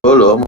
Todo lo vamos.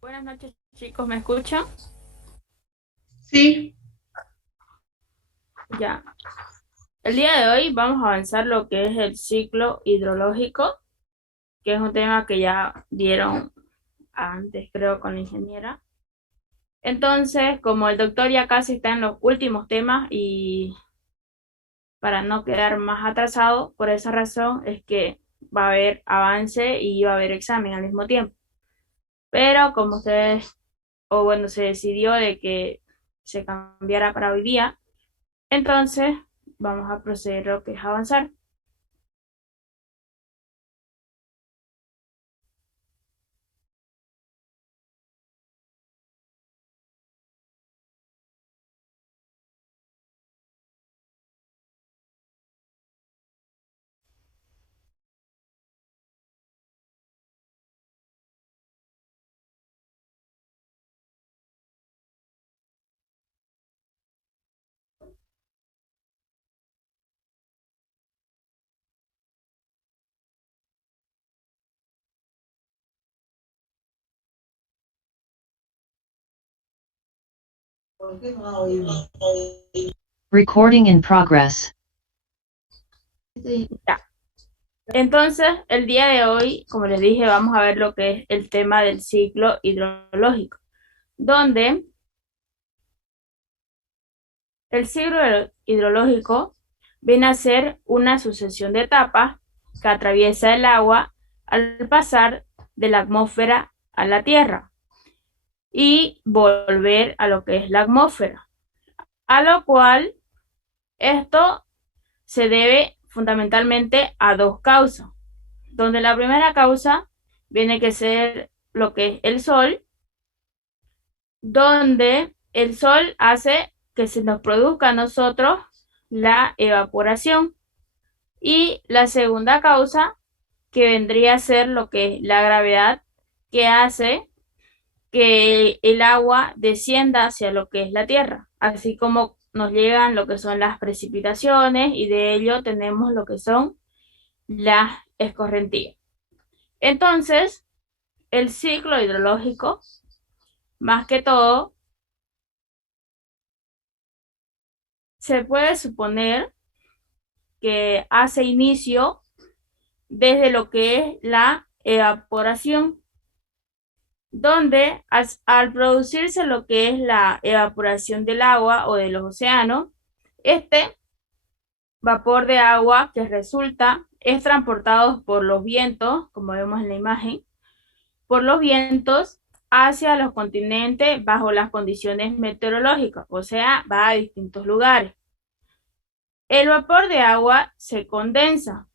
Buenas noches, chicos, ¿me escuchan? Sí, Ya. El día de hoy vamos a avanzar lo que es el ciclo hidrológico, que es un tema que ya dieron antes, creo, con la ingeniera. Entonces, como el doctor ya casi está en los últimos temas y para no quedar más atrasado, por esa razón es que va a haber avance y va a haber examen al mismo tiempo. Pero como ustedes, o bueno, se decidió de que se cambiara para hoy día, entonces vamos a proceder a lo que es avanzar. Recording in progress. Ya. Entonces, el día de hoy, como les dije, vamos a ver lo que es el tema del ciclo hidrológico, donde el ciclo hidrológico viene a ser una sucesión de etapas que atraviesa el agua al pasar de la atmósfera a la Tierra y volver a lo que es la atmósfera, a lo cual esto se debe fundamentalmente a dos causas, donde la primera causa viene que ser lo que es el sol, donde el sol hace que se nos produzca a nosotros la evaporación. Y la segunda causa, que vendría a ser lo que es la gravedad, que hace que el agua descienda hacia lo que es la tierra, así como nos llegan lo que son las precipitaciones y de ello tenemos lo que son las escorrentías. Entonces, el ciclo hidrológico, más que todo, se puede suponer que hace inicio desde lo que es la evaporación, donde al producirse lo que es la evaporación del agua o de los océanos, este vapor de agua que resulta es transportado por los vientos, como vemos en la imagen, por los vientos hacia los continentes bajo las condiciones meteorológicas, o sea, va a distintos lugares. El vapor de agua se condensa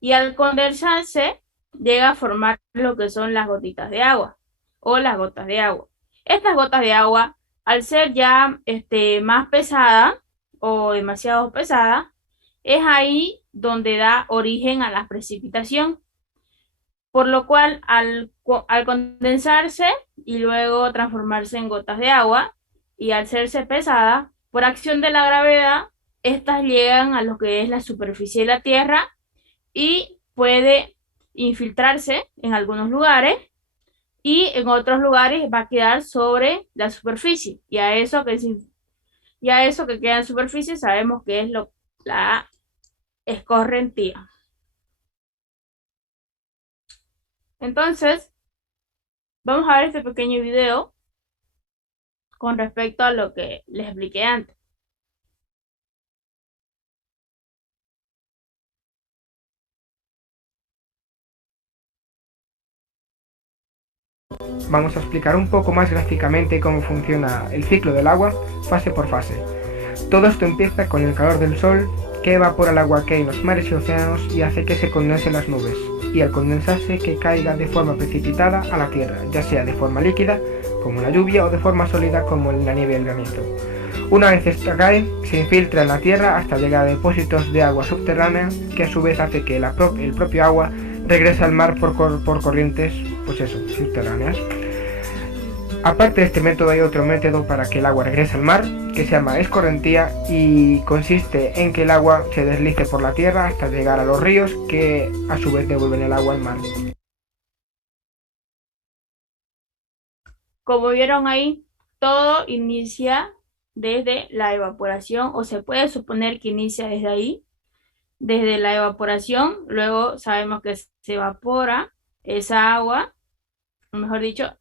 y al condensarse llega a formar lo que son las gotitas de agua o las gotas de agua. Estas gotas de agua, al ser ya más pesada o demasiado pesada, es ahí donde da origen a la precipitación, por lo cual al condensarse y luego transformarse en gotas de agua y al serse pesada, por acción de la gravedad, estas llegan a lo que es la superficie de la Tierra y puede infiltrarse en algunos lugares y en otros lugares va a quedar sobre la superficie. Y a eso que queda en superficie sabemos que es la escorrentía. Entonces, vamos a ver este pequeño video con respecto a lo que les expliqué antes. Vamos a explicar un poco más gráficamente cómo funciona el ciclo del agua fase por fase. Todo esto empieza con el calor del sol, que evapora el agua que hay en los mares y océanos y hace que se condensen las nubes, y al condensarse que caiga de forma precipitada a la tierra, ya sea de forma líquida, como la lluvia, o de forma sólida, como la nieve y el granizo. Una vez esta cae, se infiltra en la tierra hasta llegar a depósitos de agua subterránea, que a su vez hace que el propio agua regrese al mar por corrientes, subterráneas. Aparte de este método hay otro método para que el agua regrese al mar, que se llama escorrentía, y consiste en que el agua se deslice por la tierra hasta llegar a los ríos, que a su vez devuelven el agua al mar. Como vieron ahí, todo inicia desde la evaporación, o se puede suponer que inicia desde ahí, desde la evaporación. Luego sabemos que se evapora esa agua, o mejor dicho,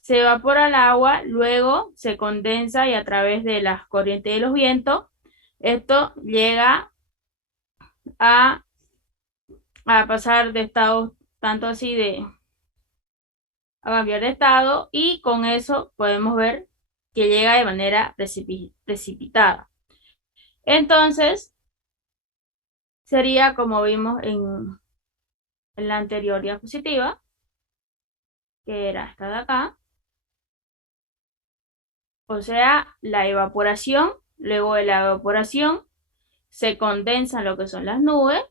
se evapora el agua, luego se condensa y a través de las corrientes de los vientos, esto llega a, a pasar de estado tanto así a cambiar de estado, y con eso podemos ver que llega de manera precipitada. Entonces, sería como vimos en la anterior diapositiva, que era esta de acá, o sea, la evaporación. Luego de la evaporación se condensan lo que son las nubes.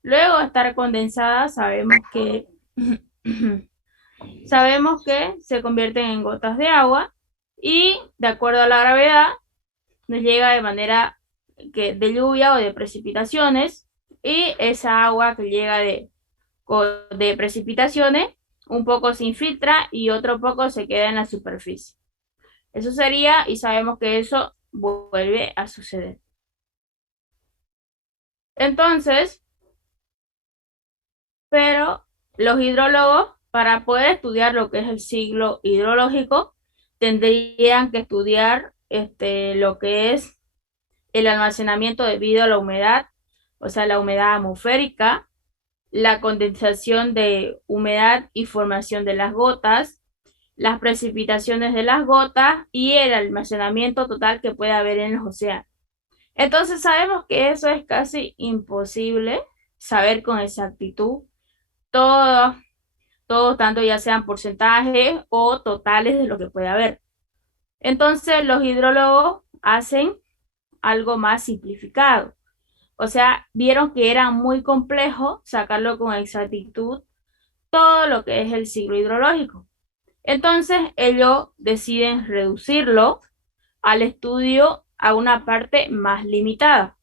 Luego de estar condensadas, sabemos que se convierten en gotas de agua y de acuerdo a la gravedad nos llega de manera de lluvia o de precipitaciones, y esa agua que llega de precipitaciones un poco se infiltra y otro poco se queda en la superficie. Eso sería, y sabemos que eso vuelve a suceder. Entonces, pero los hidrólogos, para poder estudiar lo que es el ciclo hidrológico, tendrían que estudiar lo que es el almacenamiento debido a la humedad, o sea, la humedad atmosférica, la condensación de humedad y formación de las gotas, las precipitaciones de las gotas y el almacenamiento total que puede haber en los océanos. Entonces sabemos que eso es casi imposible saber con exactitud todo, todo tanto ya sean porcentajes o totales de lo que puede haber. Entonces los hidrólogos hacen algo más simplificado. O sea, vieron que era muy complejo sacarlo con exactitud todo lo que es el ciclo hidrológico. Entonces ellos deciden reducirlo al estudio a una parte más limitada,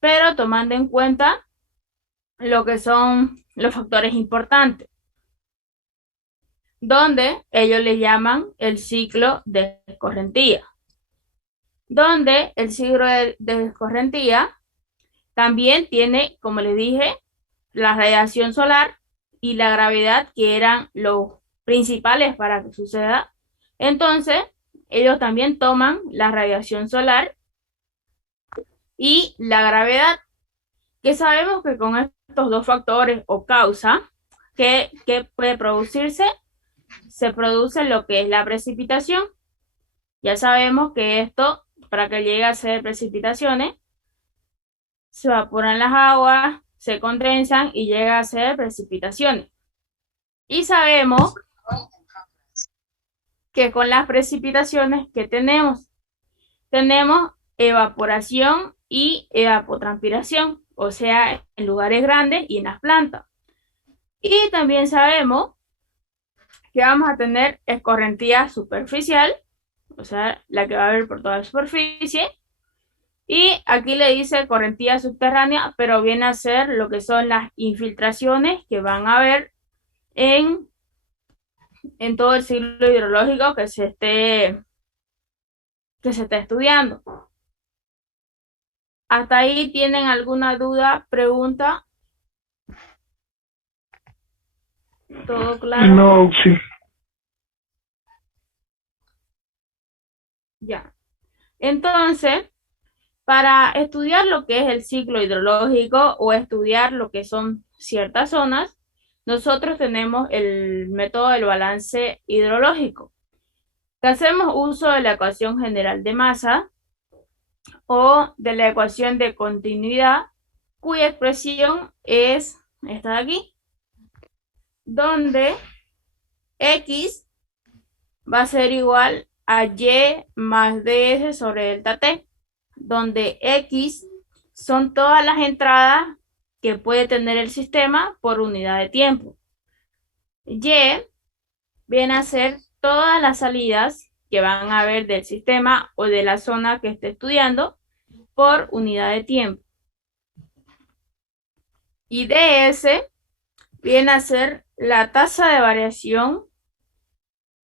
pero tomando en cuenta lo que son los factores importantes, donde ellos le llaman el ciclo de escorrentía, donde el ciclo de escorrentía también tiene, como les dije, la radiación solar y la gravedad, que eran los principales para que suceda. Entonces, ellos también toman la radiación solar y la gravedad, que sabemos que con estos dos factores o causa que puede producirse, se produce lo que es la precipitación. Ya sabemos que esto, para que llegue a ser precipitaciones, se evaporan las aguas, se condensan y llega a ser precipitaciones. Y sabemos que con las precipitaciones que tenemos evaporación y evapotranspiración, o sea, en lugares grandes y en las plantas. Y también sabemos que vamos a tener escorrentía superficial, o sea, la que va a haber por toda la superficie. Y aquí le dice correntía subterránea, pero viene a ser lo que son las infiltraciones que van a haber en, en todo el ciclo hidrológico que se esté estudiando. ¿Hasta ahí tienen alguna duda, pregunta? ¿Todo claro? No, sí. Ya. Entonces, para estudiar lo que es el ciclo hidrológico o estudiar lo que son ciertas zonas, nosotros tenemos el método del balance hidrológico, que hacemos uso de la ecuación general de masa o de la ecuación de continuidad, cuya expresión es esta de aquí, donde X va a ser igual a Y más DS sobre delta T, donde X son todas las entradas que puede tener el sistema por unidad de tiempo. Y viene a ser todas las salidas que van a haber del sistema o de la zona que esté estudiando por unidad de tiempo. Y DS viene a ser la tasa de variación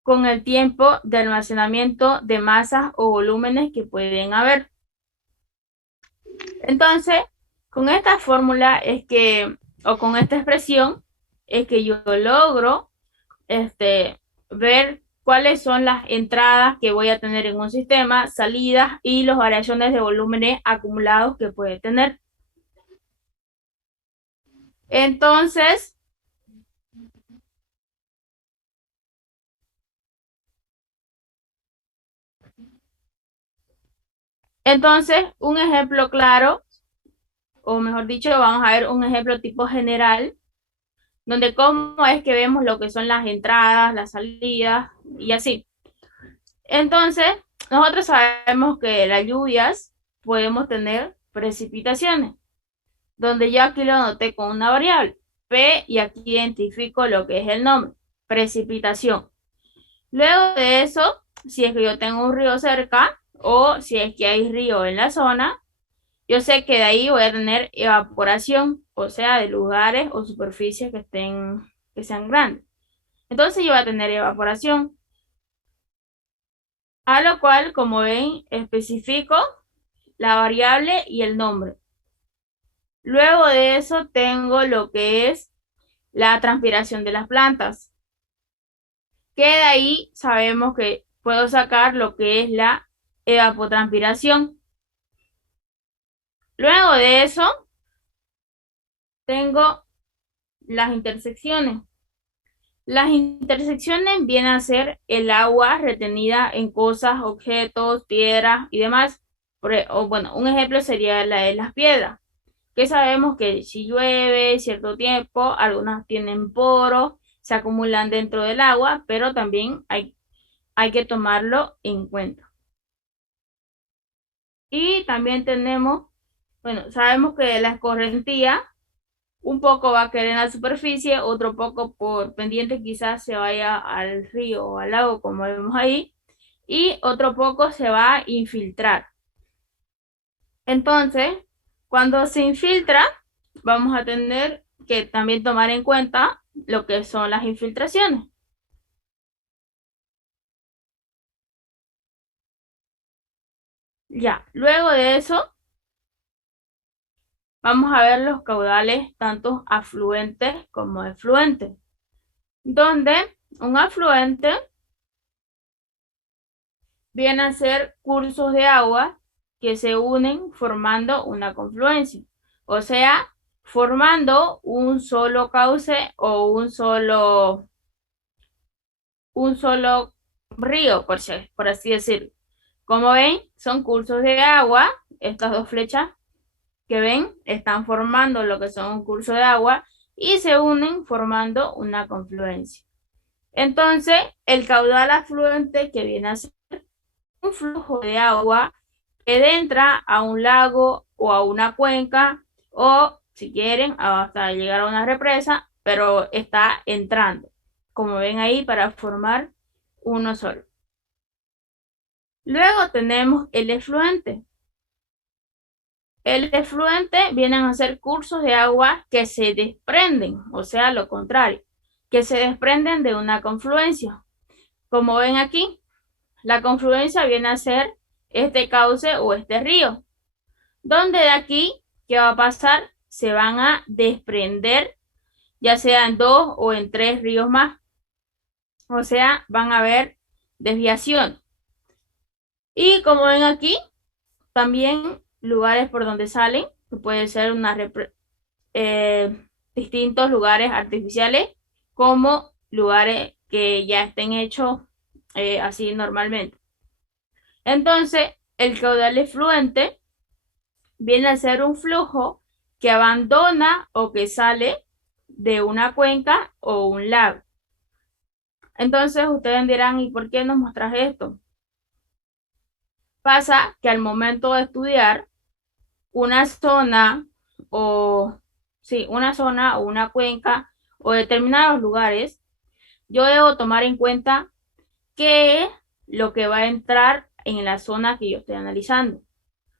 con el tiempo de almacenamiento de masas o volúmenes que pueden haber. Entonces, con esta fórmula es que, o con esta expresión, es que yo logro ver cuáles son las entradas que voy a tener en un sistema, salidas y las variaciones de volúmenes acumulados que puede tener. Entonces, un ejemplo claro, o mejor dicho, vamos a ver un ejemplo tipo general, donde cómo es que vemos lo que son las entradas, las salidas y así. Entonces, nosotros sabemos que las lluvias podemos tener precipitaciones, donde yo aquí lo anoté con una variable, P, y aquí identifico lo que es el nombre, precipitación. Luego de eso, si es que yo tengo un río cerca o si es que hay río en la zona, yo sé que de ahí voy a tener evaporación, o sea, de lugares o superficies que sean grandes. Entonces yo voy a tener evaporación, a lo cual, como ven, especifico la variable y el nombre. Luego de eso tengo lo que es la transpiración de las plantas, que de ahí sabemos que puedo sacar lo que es la evapotranspiración. Luego de eso tengo las intersecciones. Las intersecciones vienen a ser el agua retenida en cosas, objetos, piedras y demás. Bueno, un ejemplo sería la de las piedras, que sabemos que si llueve cierto tiempo, algunas tienen poros, se acumulan dentro del agua, pero también hay que tomarlo en cuenta. Y también tenemos, bueno, sabemos que la escorrentía un poco va a caer en la superficie, otro poco por pendiente quizás se vaya al río o al lago, como vemos ahí, y otro poco se va a infiltrar. Entonces, cuando se infiltra, vamos a tener que también tomar en cuenta lo que son las infiltraciones. Ya, luego de eso, vamos a ver los caudales tanto afluentes como efluentes, donde un afluente viene a ser cursos de agua que se unen formando una confluencia, o sea, formando un solo cauce o un solo río, por así decirlo. Como ven, son cursos de agua, estas dos flechas que ven, están formando lo que son un curso de agua y se unen formando una confluencia. Entonces, el caudal afluente que viene a ser un flujo de agua que entra a un lago o a una cuenca o, si quieren, hasta llegar a una represa, pero está entrando, como ven ahí, para formar uno solo. Luego tenemos el efluente. El efluente vienen a ser cursos de agua que se desprenden, o sea, lo contrario, que se desprenden de una confluencia. Como ven aquí, la confluencia viene a ser este cauce o este río, donde de aquí, ¿qué va a pasar? Se van a desprender, ya sea en 2 o en 3 ríos más. O sea, van a haber desviación. Y como ven aquí, también lugares por donde salen, que puede ser distintos lugares artificiales, como lugares que ya estén hechos así normalmente. Entonces, el caudal efluente viene a ser un flujo que abandona o que sale de una cuenca o un lago. Entonces, ustedes dirán, ¿y por qué nos muestras esto? Pasa que al momento de estudiar una zona o sí, una zona o una cuenca o determinados lugares, yo debo tomar en cuenta qué es lo que va a entrar en la zona que yo estoy analizando.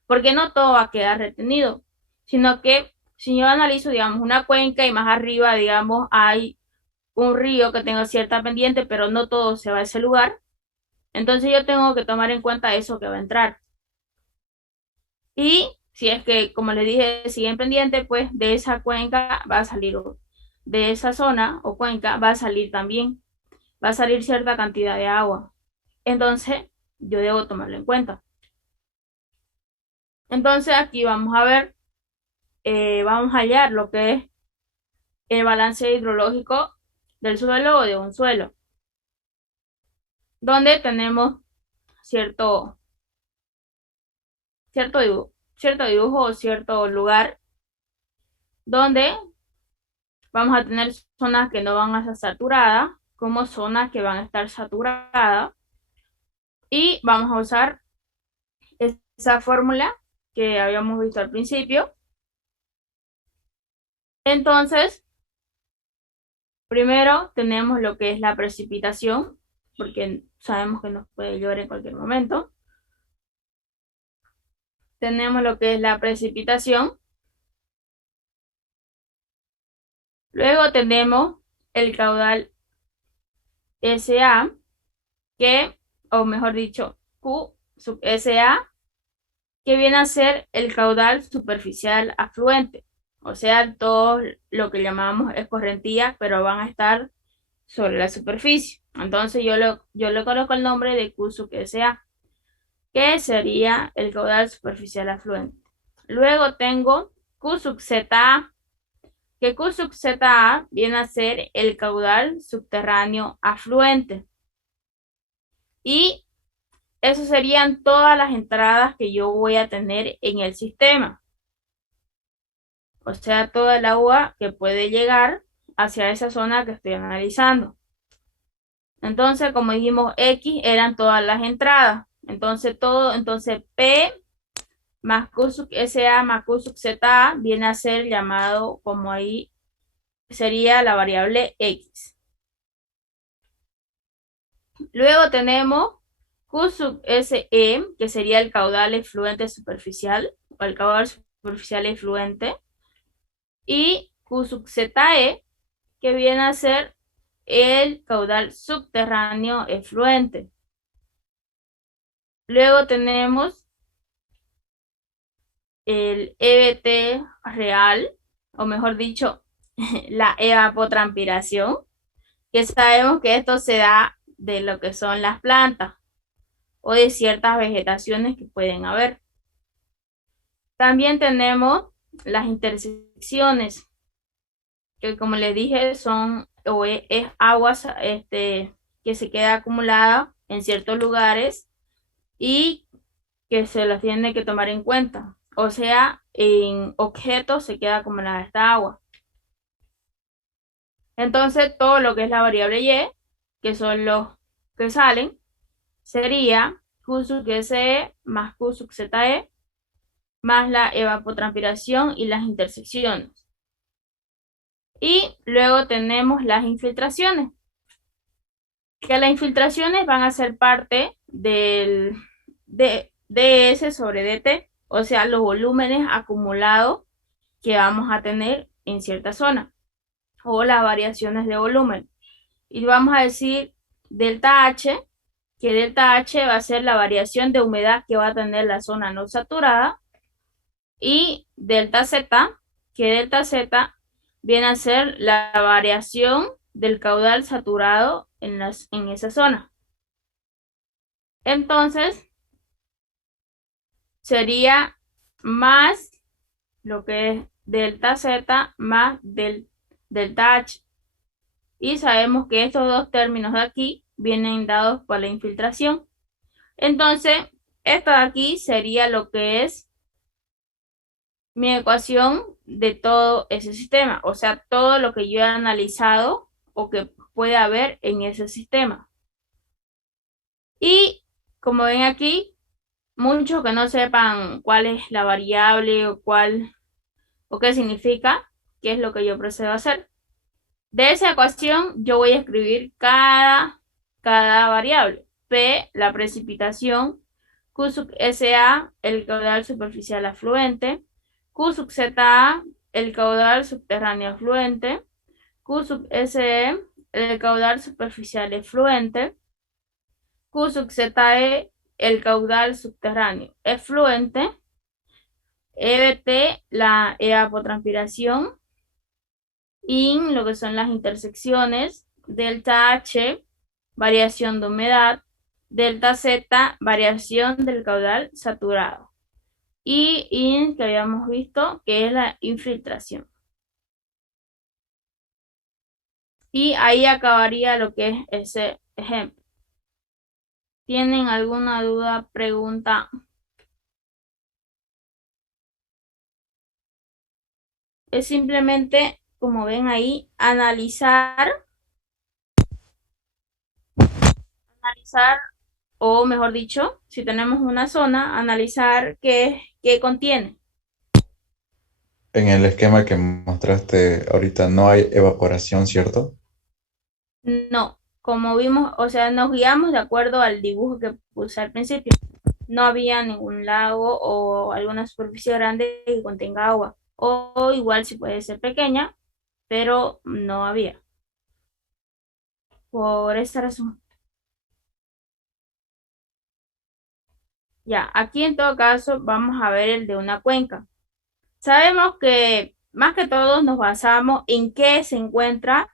Porque no todo va a quedar retenido, sino que si yo analizo, digamos, una cuenca y más arriba, digamos, hay un río que tenga cierta pendiente, pero no todo se va a ese lugar, entonces yo tengo que tomar en cuenta eso que va a entrar. Y si es que, como les dije, siguen pendiente, pues de esa cuenca va a salir, de esa zona o cuenca va a salir también, va a salir cierta cantidad de agua. Entonces, yo debo tomarlo en cuenta. Entonces, aquí vamos a ver, vamos a hallar lo que es el balance hidrológico del suelo o de un suelo, donde tenemos cierto, cierto dibujo o cierto lugar donde vamos a tener zonas que no van a estar saturadas, como zonas que van a estar saturadas, y vamos a usar esa fórmula que habíamos visto al principio. Entonces, primero tenemos lo que es la precipitación, porque sabemos que nos puede llover en cualquier momento. Tenemos lo que es la precipitación. Luego tenemos el caudal SA, que, o mejor dicho, Q sub SA, que viene a ser el caudal superficial afluente. O sea, todo lo que llamamos escorrentías, pero van a estar sobre la superficie. Entonces yo le coloco el nombre de Q sub SA, que sería el caudal superficial afluente. Luego tengo Q sub ZA, que Q sub ZA viene a ser el caudal subterráneo afluente. Y esas serían todas las entradas que yo voy a tener en el sistema. O sea, toda el agua que puede llegar hacia esa zona que estoy analizando. Entonces, como dijimos, X eran todas las entradas. Entonces P más Q sub SA más Q sub ZA viene a ser llamado como ahí sería la variable X. Luego tenemos Q sub SE, que sería el caudal efluente superficial, o el caudal superficial efluente, y Q sub ZE, que viene a ser el caudal subterráneo efluente. Luego tenemos el EBT real, o mejor dicho, la evapotranspiración, que sabemos que esto se da de lo que son las plantas o de ciertas vegetaciones que pueden haber. También tenemos las intersecciones, que como les dije son o es agua que se queda acumulada en ciertos lugares y que se las tiene que tomar en cuenta. o sea, en objetos se queda como la de esta agua. Entonces, todo lo que es la variable y, que son los que salen, sería Q sub SE más Q sub ZE más la evapotranspiración y las intersecciones. Y luego tenemos las infiltraciones, que las infiltraciones van a ser parte de ds sobre dt, o sea, los volúmenes acumulados que vamos a tener en cierta zona, o las variaciones de volumen. Y vamos a decir delta H, que delta H va a ser la variación de humedad que va a tener la zona no saturada, y delta Z, que delta Z viene a ser la variación del caudal saturado en esa zona. Entonces, sería más lo que es delta Z más delta H. Y sabemos que estos dos términos de aquí vienen dados por la infiltración. Entonces, esto de aquí sería lo que es mi ecuación de todo ese sistema, o sea, todo lo que yo he analizado o que puede haber en ese sistema. Y como ven aquí, muchos que no sepan cuál es la variable o cuál o qué significa, qué es lo que yo procedo a hacer. De esa ecuación yo voy a escribir cada variable. P, la precipitación, Q sub SA, el caudal superficial afluente, Q sub ZA, el caudal subterráneo afluente, Q sub SE, el caudal superficial efluente, Q sub ZE, el caudal subterráneo efluente, EBT, la evapotranspiración, IN, lo que son las intersecciones, delta H, variación de humedad, delta Z, variación del caudal saturado. Y IN, que habíamos visto, que es la infiltración. Y ahí acabaría lo que es ese ejemplo. ¿Tienen alguna duda, pregunta? Es simplemente, como ven ahí, analizar, o mejor dicho, si tenemos una zona, analizar qué contiene. En el esquema que mostraste ahorita no hay evaporación, ¿cierto? No, como vimos, o sea, nos guiamos de acuerdo al dibujo que puse al principio. No había ningún lago o alguna superficie grande que contenga agua. O igual si puede ser pequeña, pero no había. Por esta razón. Ya, aquí en todo caso vamos a ver el de una cuenca. Sabemos que más que todo nos basamos en qué se encuentra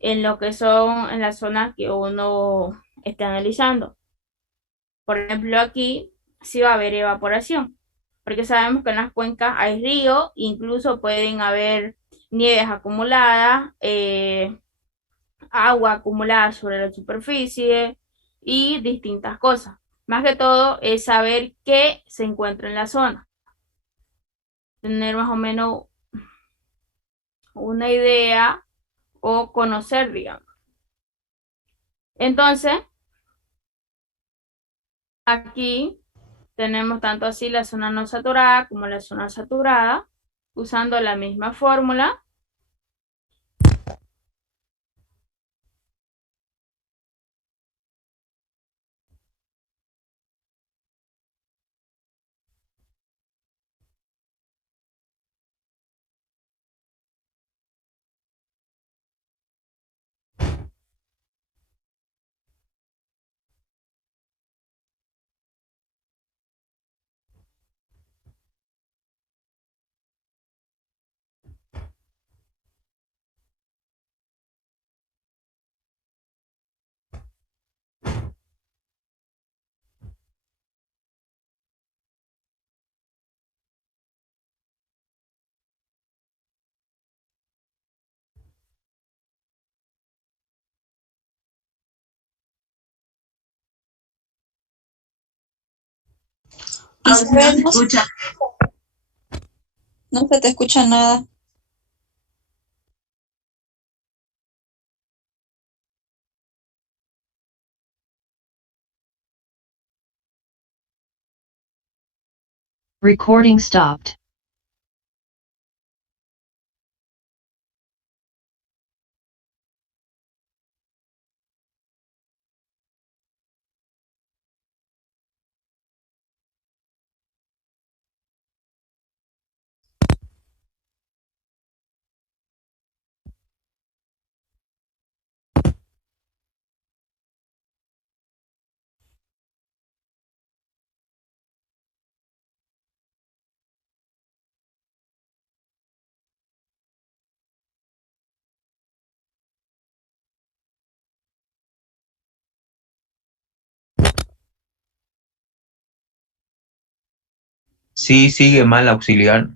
en lo que son en las zonas que uno está analizando. Por ejemplo, aquí sí va a haber evaporación, porque sabemos que en las cuencas hay ríos, incluso pueden haber nieves acumuladas, agua acumulada sobre la superficie y distintas cosas. Más que todo es saber qué se encuentra en la zona, tener más o menos una idea o conocer, digamos. Entonces, aquí tenemos tanto así la zona no saturada como la zona saturada, usando la misma fórmula. Y sabemos, No se te escucha nada. Recording stopped. Sí, sigue mal auxiliar.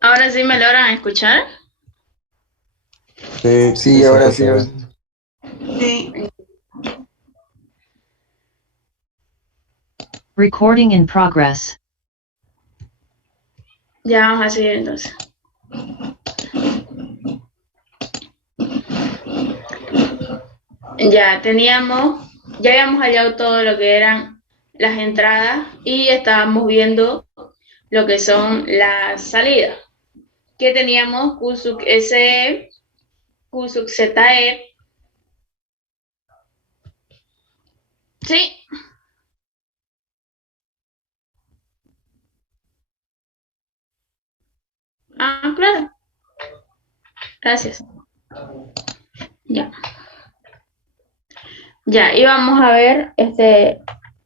Ahora sí me logran escuchar. Sí, Sí, se ahora escucha sí. bien. Sí. Recording in progress. Ya vamos a seguir entonces. Ya habíamos hallado todo lo que eran las entradas y estábamos viendo lo que son las salidas. Que teníamos QSUC SE, QSUC ZE. Sí. Ah, claro. Gracias. Ya. Ya, y vamos a ver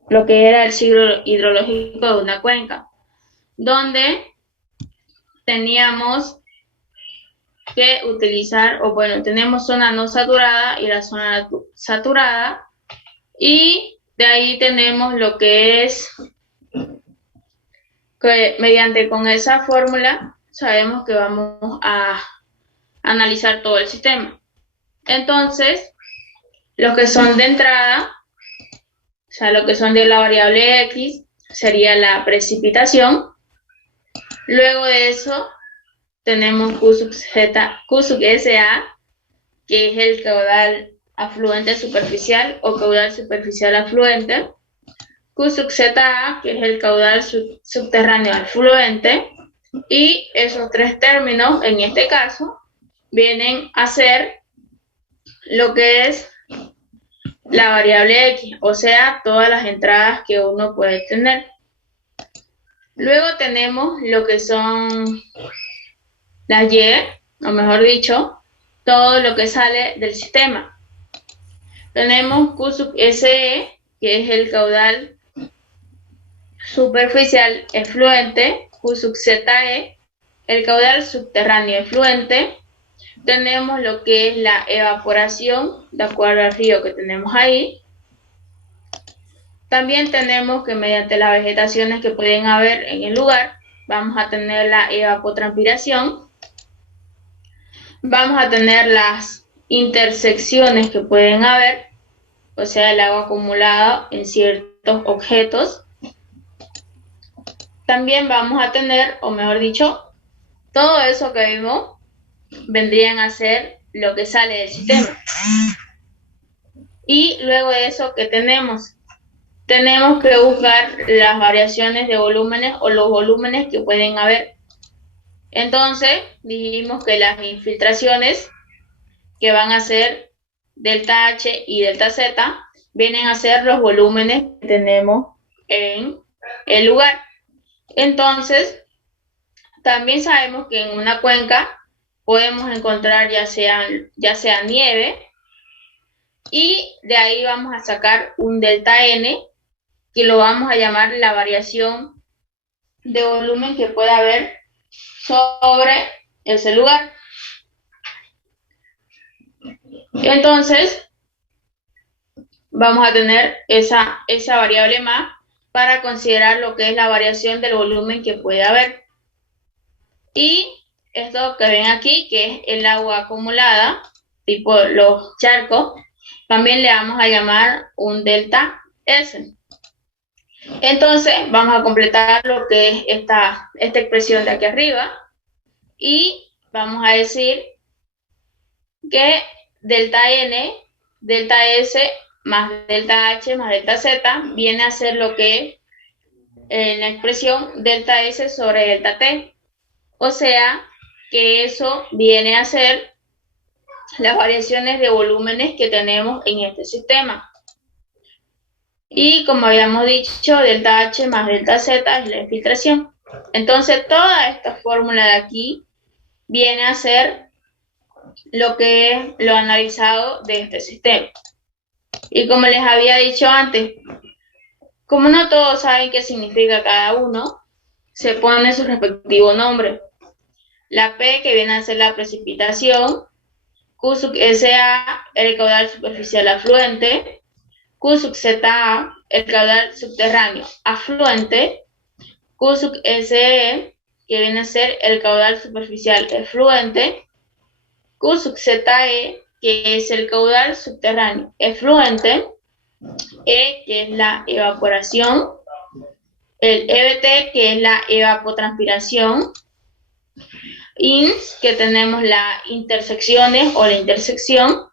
lo que era el ciclo hidrológico de una cuenca, donde teníamos que utilizar, o bueno, tenemos zona no saturada y la zona saturada, y de ahí tenemos lo que es que mediante con esa fórmula sabemos que vamos a analizar todo el sistema. Entonces, los que son de entrada, o sea, lo que son de la variable X, sería la precipitación. Luego de eso, tenemos QSUC SA, que es el caudal afluente superficial o caudal superficial afluente. QSUC ZA, que es el caudal subterráneo afluente. Y esos tres términos, en este caso, vienen a ser lo que es la variable X, o sea, todas las entradas que uno puede tener. Luego tenemos lo que son las Y, o mejor dicho, todo lo que sale del sistema. Tenemos QSUC SE, que es el caudal superficial efluente, QSUC ZE, el caudal subterráneo efluente, tenemos lo que es la evaporación, de acuerdo al río que tenemos ahí. También tenemos que mediante las vegetaciones que pueden haber en el lugar, vamos a tener la evapotranspiración, vamos a tener las intersecciones que pueden haber, o sea, el agua acumulada en ciertos objetos. También vamos a tener, o mejor dicho, todo eso que vimos vendrían a ser lo que sale del sistema. Y luego de eso, ¿qué tenemos? Tenemos que buscar las variaciones de volúmenes o los volúmenes que pueden haber. Entonces, dijimos que las infiltraciones que van a ser delta H y delta Z vienen a ser los volúmenes que tenemos en el lugar. Entonces, también sabemos que en una cuenca podemos encontrar ya sea nieve, y de ahí vamos a sacar un delta N, que lo vamos a llamar la variación de volumen que puede haber sobre ese lugar. Entonces, vamos a tener esa variable más para considerar lo que es la variación del volumen que puede haber. Y esto que ven aquí, que es el agua acumulada, tipo los charcos, también le vamos a llamar un delta S. Entonces, vamos a completar lo que es esta expresión de aquí arriba y vamos a decir que delta N, delta S más delta H más delta Z viene a ser lo que es la expresión delta S sobre delta T. O sea, que eso viene a ser las variaciones de volúmenes que tenemos en este sistema. Y como habíamos dicho, delta H más delta Z es la infiltración. Entonces, toda esta fórmula de aquí viene a ser lo que es lo analizado de este sistema. Y como les había dicho antes, como no todos saben qué significa cada uno, se pone su respectivo nombre. La P, que viene a ser la precipitación, Q sub SA, el caudal superficial afluente, Q sub ZA, el caudal subterráneo afluente, Q sub SE, que viene a ser el caudal superficial efluente, Q sub ZE, que es el caudal subterráneo efluente, E, que es la evaporación, el EBT, que es la evapotranspiración, INS, que tenemos las intersecciones o la intersección,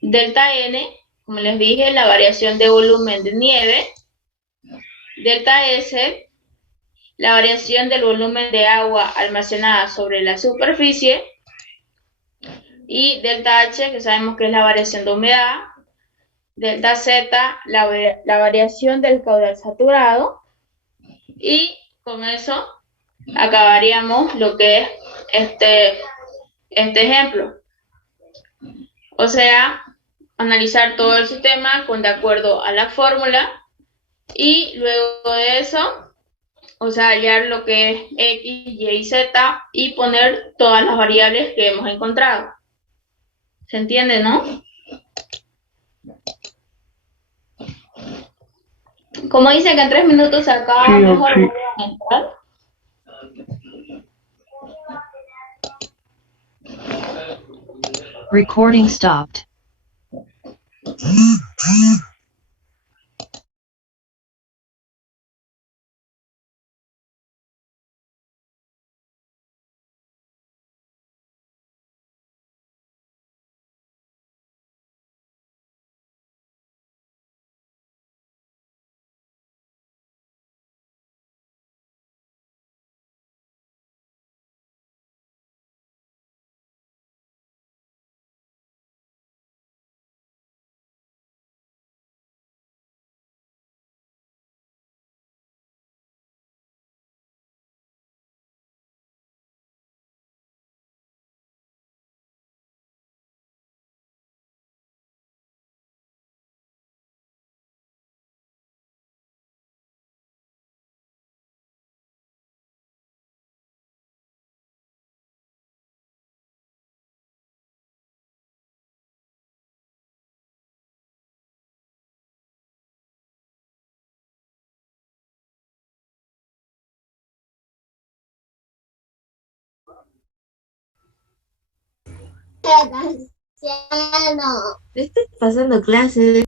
delta N, como les dije, la variación de volumen de nieve, delta S, la variación del volumen de agua almacenada sobre la superficie, y delta H, que sabemos que es la variación de humedad, delta Z, la variación del caudal saturado, y con eso acabaríamos lo que es este ejemplo. O sea, analizar todo el sistema de acuerdo a la fórmula y luego de eso, o sea, hallar lo que es X, Y y Z y poner todas las variables que hemos encontrado. ¿Se entiende, no? Como dice que en 3 minutos se acaba, Sí, mejor sí. voy a entrar. Recording stopped. Estoy pasando clases.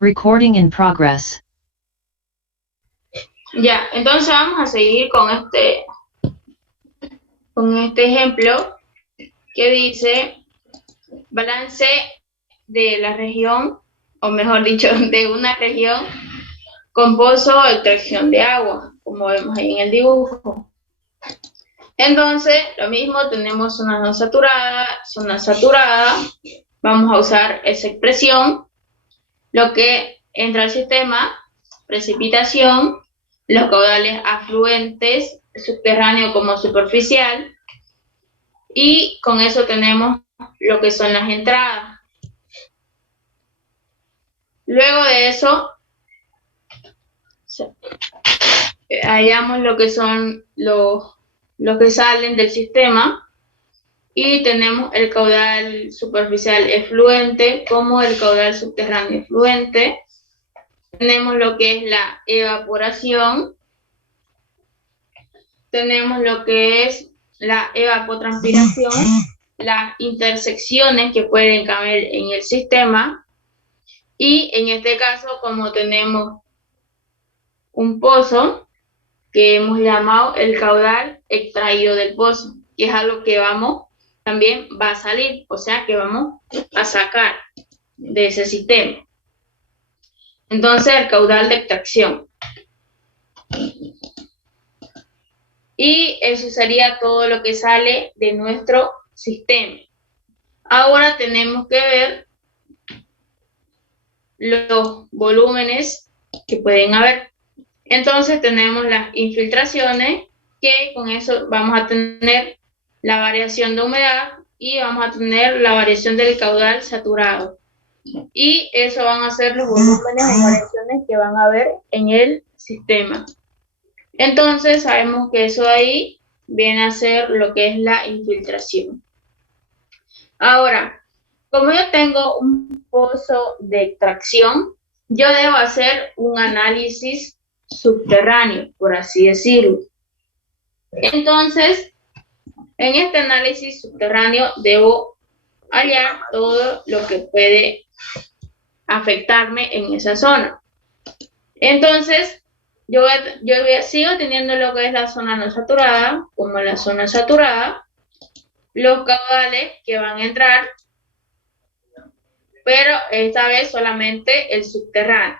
Recording in progress. Ya, entonces vamos a seguir con este ejemplo que dice balance de la región, o mejor dicho, de una región con pozo o extracción de agua, como vemos ahí en el dibujo. Entonces, lo mismo, tenemos zona no saturada, zona saturada. Vamos a usar esa expresión. Lo que entra al sistema, precipitación, los caudales afluentes, subterráneo como superficial. Y con eso tenemos lo que son las entradas. Luego de eso, hallamos lo que son los que salen del sistema y tenemos el caudal superficial efluente como el caudal subterráneo efluente. Tenemos lo que es la evaporación, tenemos lo que es la evapotranspiración, las intersecciones que pueden caber en el sistema, y en este caso, como tenemos un pozo que hemos llamado el caudal extraído del pozo, que es algo que también va a salir, o sea que vamos a sacar de ese sistema. Entonces, el caudal de extracción. Y eso sería todo lo que sale de nuestro sistema. Ahora tenemos que ver los volúmenes que pueden haber. Entonces tenemos las infiltraciones, que con eso vamos a tener la variación de humedad y vamos a tener la variación del caudal saturado. Y eso van a ser los volúmenes o variaciones que van a haber en el sistema. Entonces sabemos que eso ahí viene a ser lo que es la infiltración. Ahora, como yo tengo un pozo de extracción, yo debo hacer un análisis subterráneo, por así decirlo. Entonces, en este análisis subterráneo debo hallar todo lo que puede afectarme en esa zona. Entonces, yo sigo teniendo lo que es la zona no saturada, como la zona saturada, los caudales que van a entrar, pero esta vez solamente el subterráneo.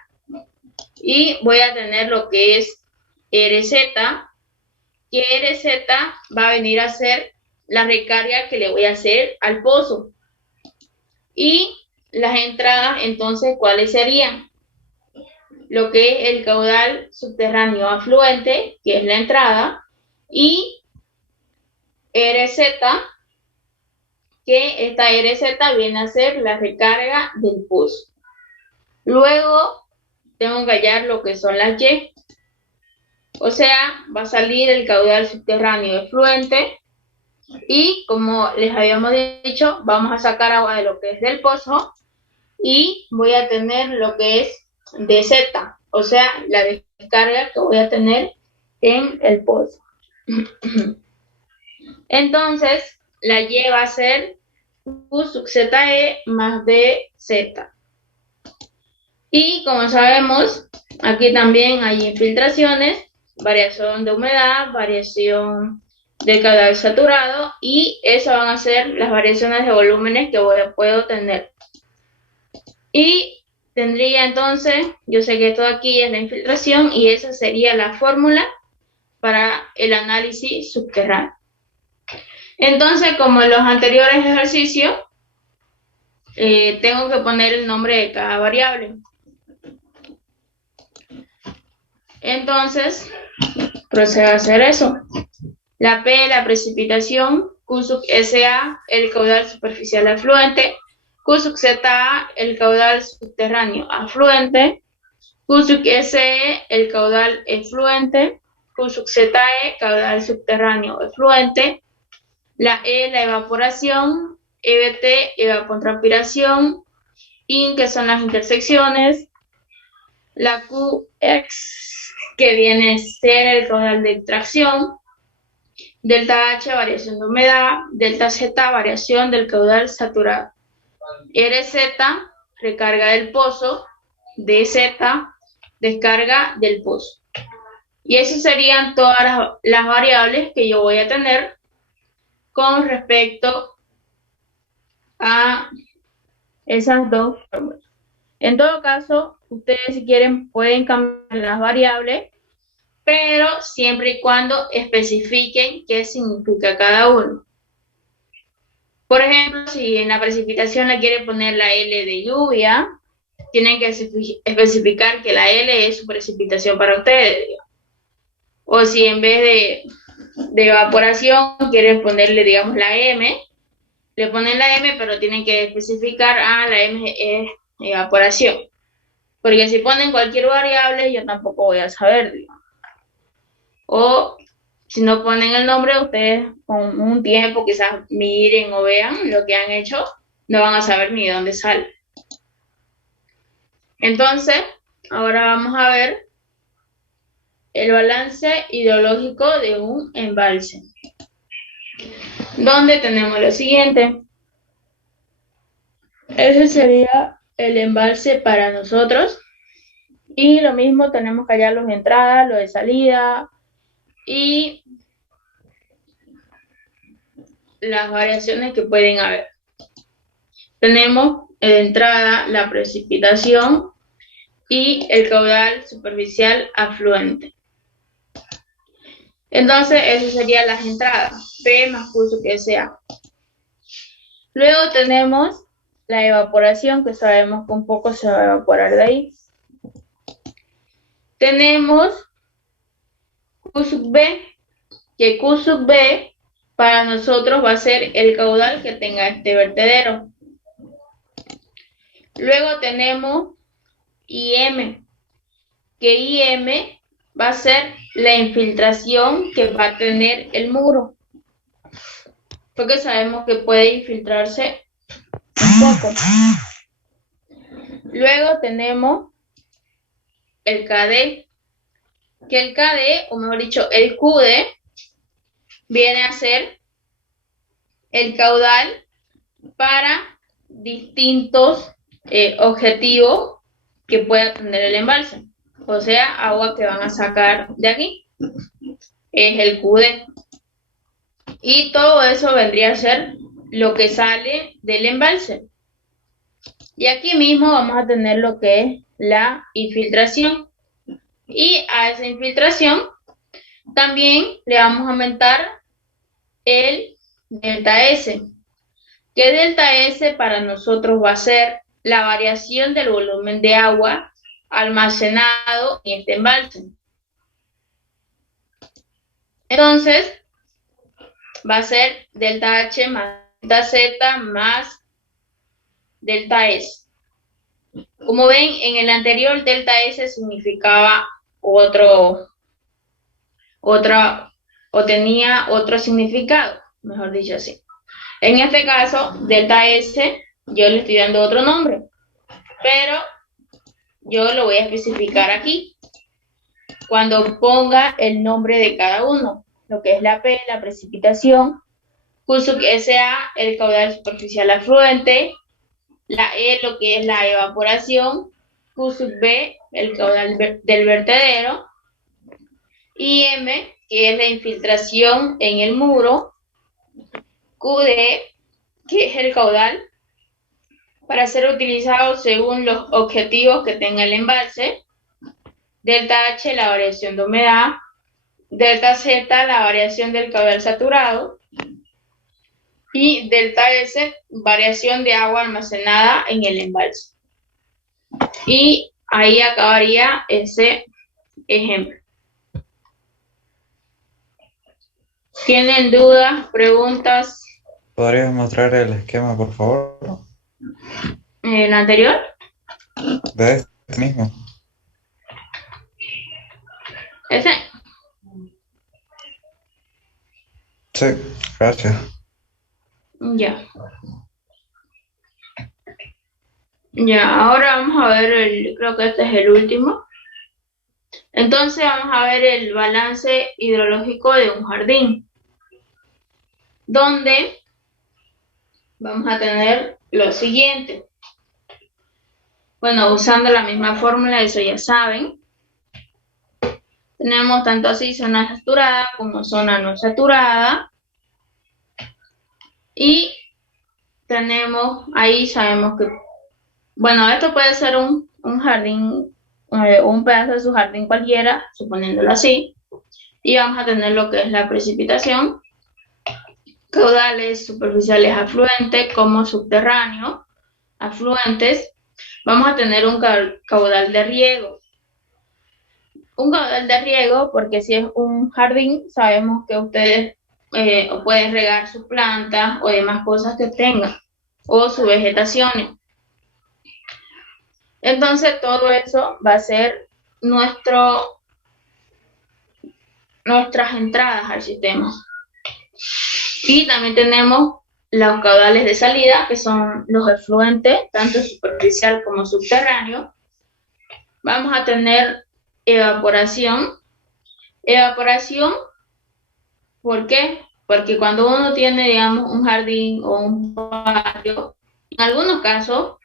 Y voy a tener lo que es RZ, que RZ va a venir a ser la recarga que le voy a hacer al pozo. Y las entradas, entonces, ¿cuáles serían? Lo que es el caudal subterráneo afluente, que es la entrada, y RZ, que esta RZ viene a ser la recarga del pozo. Luego tengo que hallar lo que son las Y. O sea, va a salir el caudal subterráneo efluente y, como les habíamos dicho, vamos a sacar agua de lo que es del pozo y voy a tener lo que es DZ, o sea, la descarga que voy a tener en el pozo. Entonces, la Y va a ser Q sub ZE más DZ. Y como sabemos, aquí también hay infiltraciones, variación de humedad, variación del caudal saturado, y esas van a ser las variaciones de volúmenes que puedo tener. Y tendría entonces, yo sé que esto aquí es la infiltración y esa sería la fórmula para el análisis subterráneo. Entonces, como en los anteriores ejercicios, tengo que poner el nombre de cada variable. Entonces, procedo a hacer eso. La P, la precipitación, Q sub SA, el caudal superficial afluente, Q sub ZA, el caudal subterráneo afluente, Q sub SE, el caudal efluente, Q sub ZE, caudal subterráneo efluente, la E, la evaporación, EBT, evapotranspiración, IN, que son las intersecciones, la QX, que viene a ser el caudal de extracción, delta H, variación de humedad, delta Z, variación del caudal saturado, RZ, recarga del pozo, DZ, descarga del pozo. Y esas serían todas las variables que yo voy a tener con respecto a esas dos fórmulas. En todo caso, ustedes si quieren pueden cambiar las variables, pero siempre y cuando especifiquen qué significa cada uno. Por ejemplo, si en la precipitación le quieren poner la L de lluvia, tienen que especificar que la L es su precipitación para ustedes. O si en vez de evaporación quieren ponerle, digamos, la M, le ponen la M, pero tienen que especificar, la M es evaporación. Porque si ponen cualquier variable, yo tampoco voy a saber, digamos. O si no ponen el nombre, ustedes con un tiempo quizás miren o vean lo que han hecho, no van a saber ni de dónde sale. Entonces, ahora vamos a ver el balance hidrológico de un embalse, donde tenemos lo siguiente. Ese sería el embalse para nosotros. Y lo mismo, tenemos que hallar los de entrada, los de salida y las variaciones que pueden haber. Tenemos de entrada la precipitación y el caudal superficial afluente. Entonces, esas serían las entradas, P más Q sub SA. Luego tenemos la evaporación, que sabemos que un poco se va a evaporar de ahí. Tenemos Q sub B, que Q sub B para nosotros va a ser el caudal que tenga este vertedero. Luego tenemos IM, que IM va a ser la infiltración que va a tener el muro, porque sabemos que puede infiltrarse un poco. Luego tenemos el KD, que el KD, o mejor dicho, el QD, viene a ser el caudal para distintos objetivos que pueda tener el embalse. O sea, agua que van a sacar de aquí. Es el QD. Y todo eso vendría a ser lo que sale del embalse. Y aquí mismo vamos a tener lo que es la infiltración. Y a esa infiltración también le vamos a aumentar el delta S. Que delta S para nosotros va a ser la variación del volumen de agua almacenado en este embalse. Entonces, va a ser delta H más delta Z más delta S. Como ven, en el anterior delta S significaba tenía otro significado, mejor dicho así. En este caso, delta S, yo le estoy dando otro nombre, pero yo lo voy a especificar aquí cuando ponga el nombre de cada uno, lo que es la P, la precipitación, Q QSUB SA, el caudal superficial afluente, la E, lo que es la evaporación, QSUB-B, el caudal del vertedero, y M, que es la infiltración en el muro, QD, que es el caudal para ser utilizado según los objetivos que tenga el embalse, delta H, la variación de humedad, delta Z, la variación del caudal saturado, y delta S, variación de agua almacenada en el embalse. Y ahí acabaría ese ejemplo. ¿Tienen dudas, preguntas? ¿Podrías mostrar el esquema, por favor? ¿El anterior? De este mismo. ¿Ese? Sí, gracias. Ya. Ya, ahora vamos a ver creo que este es el último. Entonces vamos a ver el balance hidrológico de un jardín, donde vamos a tener lo siguiente. Bueno, usando la misma fórmula, eso ya saben. Tenemos tanto así zona saturada como zona no saturada. Y tenemos, ahí sabemos que, bueno, esto puede ser un jardín, un pedazo de su jardín cualquiera, suponiéndolo así. Y vamos a tener lo que es la precipitación, caudales superficiales afluentes como subterráneos, afluentes. Vamos a tener un caudal de riego. Un caudal de riego, porque si es un jardín, sabemos que ustedes pueden regar sus plantas o demás cosas que tengan, o sus vegetaciones. Entonces, todo eso va a ser nuestras entradas al sistema. Y también tenemos los caudales de salida, que son los efluentes, tanto superficial como subterráneo. Vamos a tener evaporación. Evaporación, ¿por qué? Porque cuando uno tiene, digamos, un jardín o un patio, en algunos casos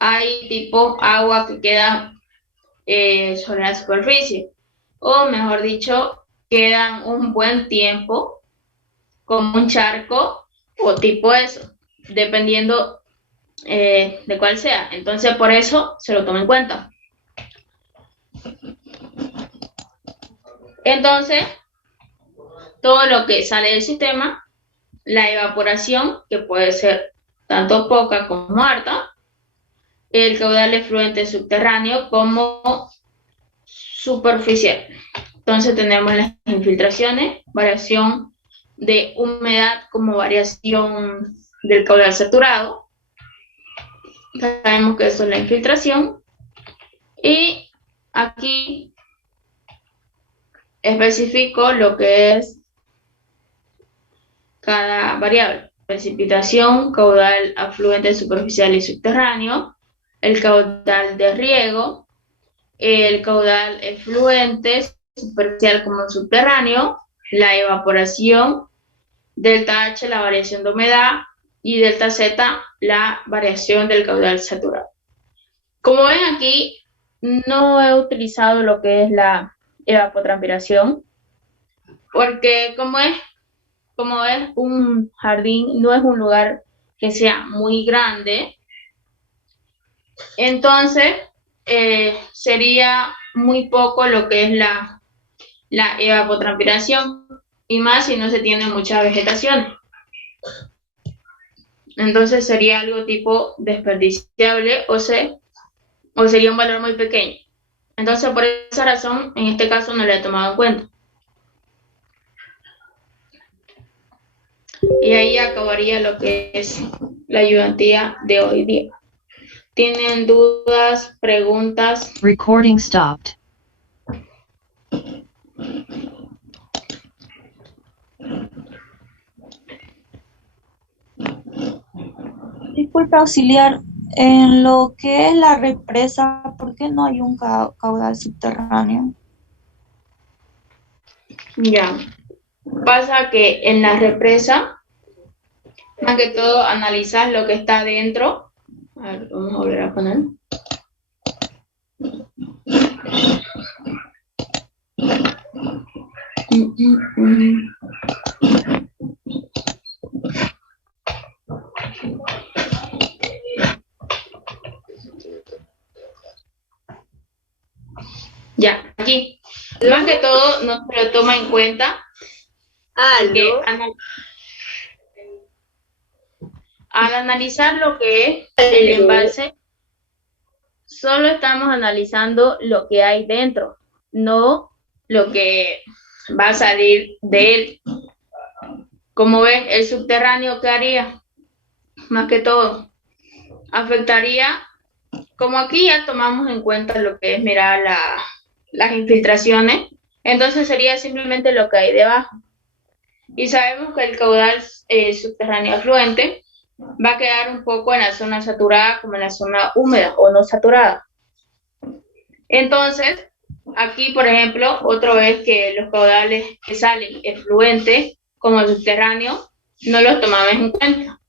hay tipo agua que queda sobre la superficie, o mejor dicho, quedan un buen tiempo como un charco o tipo eso, dependiendo de cuál sea. Entonces, por eso se lo toma en cuenta. Entonces, todo lo que sale del sistema, la evaporación, que puede ser tanto poca como harta, el caudal efluente subterráneo como superficial. Entonces tenemos las infiltraciones, variación de humedad como variación del caudal saturado. Sabemos que eso es la infiltración. Y aquí especifico lo que es cada variable. Precipitación, caudal afluente superficial y subterráneo, el caudal de riego, el caudal efluente superficial como subterráneo, la evaporación, delta H, la variación de humedad, y delta Z, la variación del caudal saturado. Como ven aquí, no he utilizado lo que es la evapotranspiración, porque como es un jardín, no es un lugar que sea muy grande, entonces sería muy poco lo que es la evapotranspiración, y más si no se tiene mucha vegetación. Entonces sería algo tipo desperdiciable o sería un valor muy pequeño. Entonces, por esa razón, en este caso no lo he tomado en cuenta. Y ahí acabaría lo que es la ayudantía de hoy día. ¿Tienen dudas, preguntas? Recording stopped. Disculpe, auxiliar, en lo que es la represa, ¿por qué no hay un caudal subterráneo? Ya. Pasa que en la represa Más que todo, analizar lo que está dentro. A ver, vamos a volver a poner. Ya, aquí. Más que todo, no se lo toma en cuenta que al analizar lo que es el embalse, solo estamos analizando lo que hay dentro, no lo que va a salir de él. Como ves, el subterráneo, ¿qué haría? Más que todo, afectaría, como aquí ya tomamos en cuenta lo que es mirar las infiltraciones, entonces sería simplemente lo que hay debajo. Y sabemos que el caudal subterráneo afluente va a quedar un poco en la zona saturada como en la zona húmeda o no saturada. Entonces, aquí, por ejemplo, otro es que los caudales que salen efluentes como el subterráneo no los tomamos en cuenta.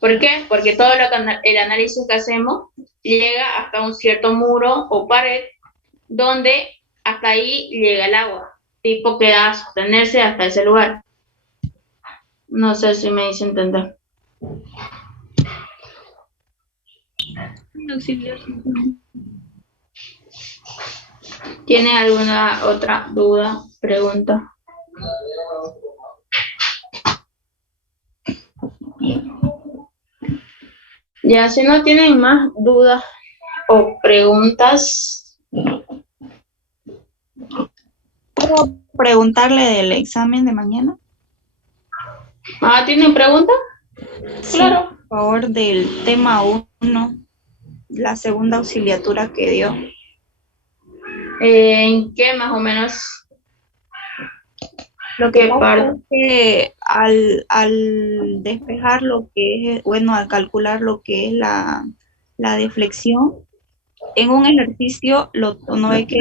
¿Por qué? Porque todo el análisis que hacemos llega hasta un cierto muro o pared donde hasta ahí llega el agua, tipo que va a sostenerse hasta ese lugar. No sé si me hice entender. ¿Tiene alguna otra duda, pregunta? Ya, si no tienen más dudas o preguntas. ¿Puedo preguntarle del examen de mañana? ¿Tienen preguntas? Sí, Claro. por favor, del tema 1, la segunda auxiliatura que dio. ¿En qué más o menos? Lo que ¿Qué pasa parte? es que al despejar lo que es, bueno, al calcular lo que es la deflexión, en un ejercicio, no ve que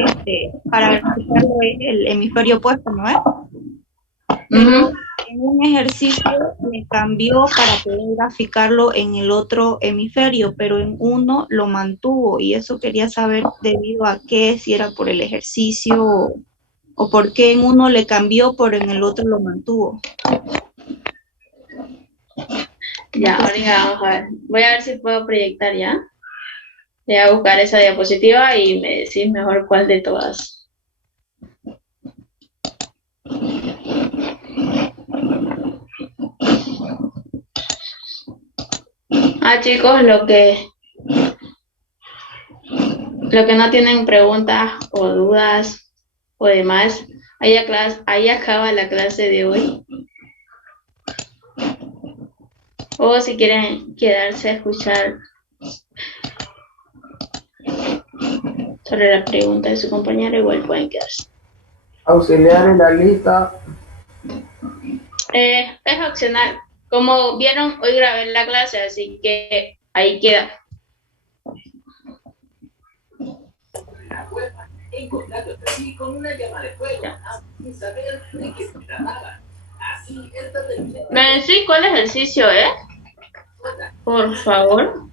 para verificarlo es el hemisferio opuesto, ¿no es? Pero en un ejercicio me cambió para poder graficarlo en el otro hemisferio, pero en uno lo mantuvo y eso quería saber debido a qué, si era por el ejercicio o por qué en uno le cambió, pero en el otro lo mantuvo. Ya, ahorita vamos a ver. Voy a ver si puedo proyectar ya. Voy a buscar esa diapositiva y me decís mejor cuál de todas. Chicos, lo que no tienen preguntas o dudas o demás, ahí acaba la clase de hoy. O si quieren quedarse a escuchar sobre la pregunta de su compañero, igual pueden quedarse. Auxiliar en la lista. Es opcional. Como vieron, hoy grabé la clase, así que ahí queda. ¿Me decís cuál ejercicio es? Por favor.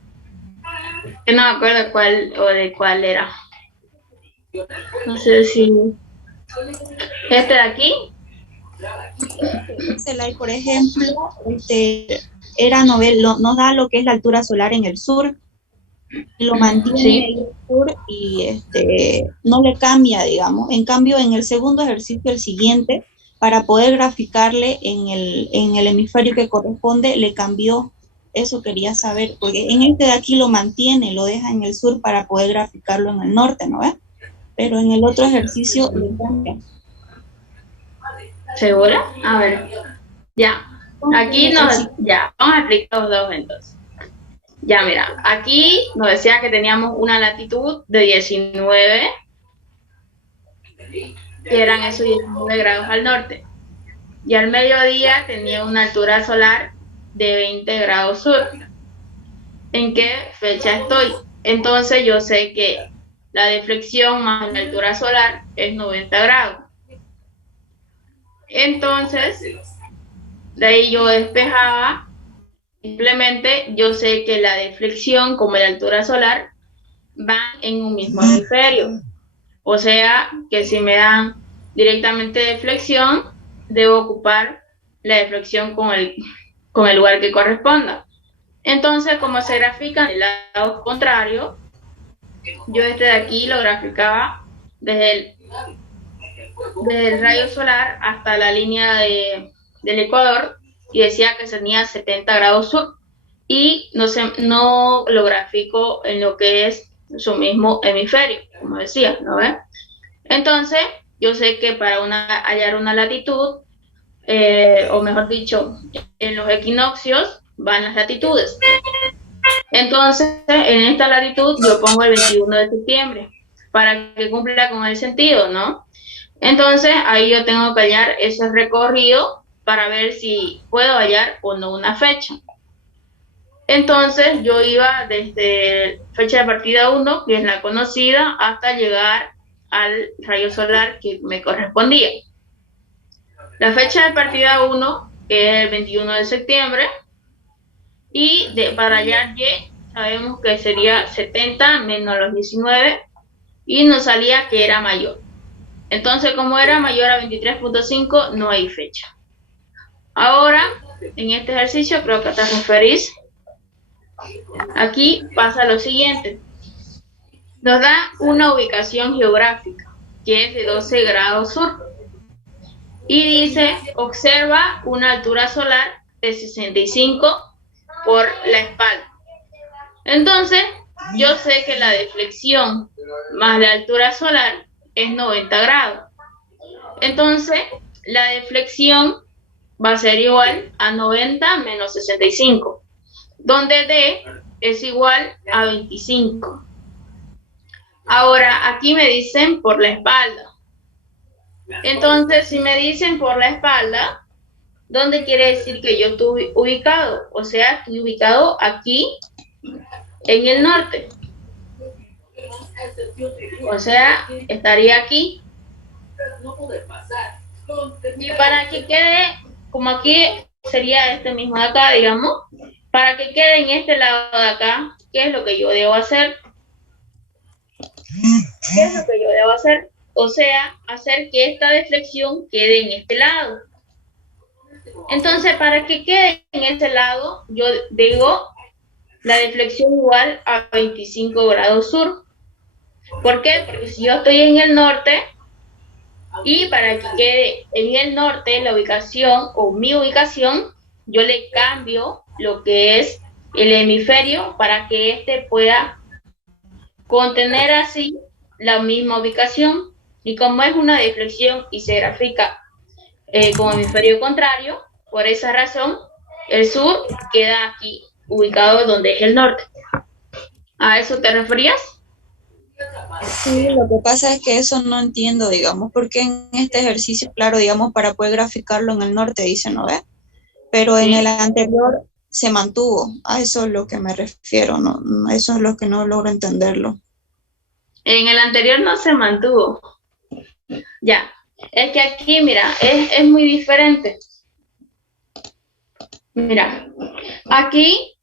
Que no me acuerdo cuál o de cuál era. No sé si... ¿Este de aquí? Por ejemplo, nos da lo que es la altura solar en el sur, lo mantiene en el sur y no le cambia, digamos. En cambio, en el segundo ejercicio, el siguiente, para poder graficarle en el hemisferio que corresponde, le cambió. Eso quería saber, porque en este de aquí lo mantiene, lo deja en el sur para poder graficarlo en el norte, ¿no ves? Pero en el otro ejercicio le cambia. ¿Segura? A ver. Ya. Aquí ya, vamos a explicar los dos entonces. Ya, mira, aquí nos decía que teníamos una latitud de 19, que eran esos 19 grados al norte. Y al mediodía tenía una altura solar de 20 grados sur. ¿En qué fecha estoy? Entonces yo sé que la deflexión más la altura solar es 90 grados. Entonces, de ahí yo despejaba Simplemente yo sé que la deflexión como la altura solar van en un mismo hemisferio. O sea que si me dan directamente deflexión, debo ocupar la deflexión con el lugar que corresponda. Entonces, como se grafica en el lado contrario, yo este de aquí lo graficaba desde el rayo solar hasta la línea del Ecuador y decía que tenía 70 grados sur y no lo grafico en lo que es su mismo hemisferio, como decía, ¿no ves? Entonces, yo sé que para hallar una latitud, o mejor dicho, en los equinoccios van las latitudes. Entonces, en esta latitud yo pongo el 21 de septiembre para que cumpla con el sentido, ¿no? Entonces, ahí yo tengo que hallar ese recorrido para ver si puedo hallar o no una fecha. Entonces, yo iba desde fecha de partida 1, que es la conocida, hasta llegar al rayo solar que me correspondía. La fecha de partida 1, que es el 21 de septiembre, y para hallar Y, sabemos que sería 70 menos los 19, y nos salía que era mayor. Entonces, como era mayor a 23.5, no hay fecha. Ahora, en este ejercicio, creo que te referís, aquí pasa lo siguiente. Nos da una ubicación geográfica, que es de 12 grados sur. Y dice, observa una altura solar de 65 por la espalda. Entonces, yo sé que la deflexión más la altura solar es 90 grados. Entonces, la deflexión va a ser igual a 90 menos 65, donde D es igual a 25. Ahora, aquí me dicen por la espalda. Entonces, si me dicen por la espalda, ¿dónde quiere decir que yo estoy ubicado? O sea, estoy ubicado aquí en el norte. O sea, estaría aquí. Y para que quede, como aquí sería este mismo de acá, digamos, para que quede en este lado de acá, ¿qué es lo que yo debo hacer? ¿Qué es lo que yo debo hacer? O sea, hacer que esta deflexión quede en este lado. Entonces, para que quede en este lado, yo digo la deflexión igual a 25 grados sur. ¿Por qué? Porque si yo estoy en el norte, y para que quede en el norte la ubicación o mi ubicación, yo le cambio lo que es el hemisferio para que éste pueda contener así la misma ubicación. Y como es una deflexión y se grafica con hemisferio contrario, por esa razón el sur queda aquí ubicado donde es el norte. ¿A eso te referías? Sí, lo que pasa es que eso no entiendo, digamos, porque en este ejercicio, claro, digamos, para poder graficarlo en el norte, dice, ¿no ve? Pero en el anterior se mantuvo, a eso es lo que me refiero, ¿no? Eso es lo que no logro entenderlo. En el anterior no se mantuvo. Ya, es que aquí, mira, es muy diferente. Mira, aquí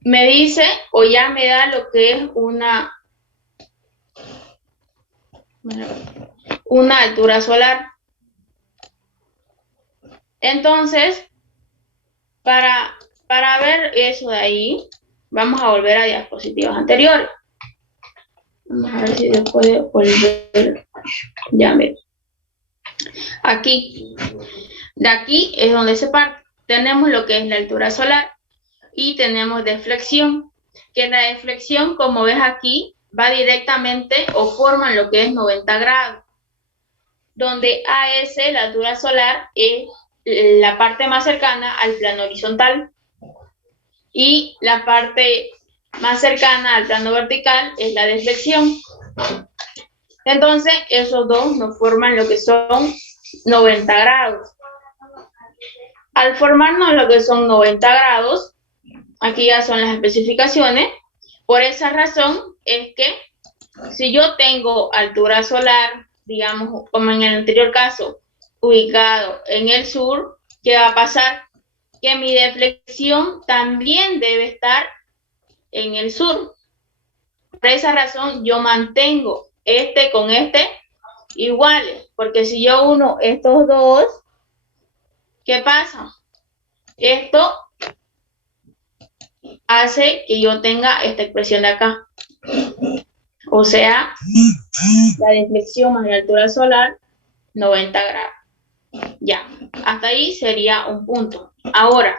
me dice o ya me da lo que es una altura solar. Entonces, para ver eso de ahí, vamos a volver a diapositivas anteriores. Vamos a ver si yo puedo volver. Ya ven. Aquí. De aquí es donde se parte. Tenemos lo que es la altura solar y tenemos deflexión. Que la deflexión, como ves aquí, va directamente o forman lo que es 90 grados. Donde AS, la altura solar, es la parte más cercana al plano horizontal. Y la parte más cercana al plano vertical es la deflexión. Entonces, esos dos nos forman lo que son 90 grados. Al formarnos lo que son 90 grados, aquí ya son las especificaciones, por esa razón es que si yo tengo altura solar, digamos, como en el anterior caso, ubicado en el sur, ¿qué va a pasar? que mi deflexión también debe estar en el sur. Por esa razón yo mantengo este con este iguales, porque si yo uno estos dos, ¿qué pasa? Esto hace que yo tenga esta expresión de acá. O sea, la deflexión más la altura solar, 90 grados. Ya, hasta ahí sería un punto. Ahora,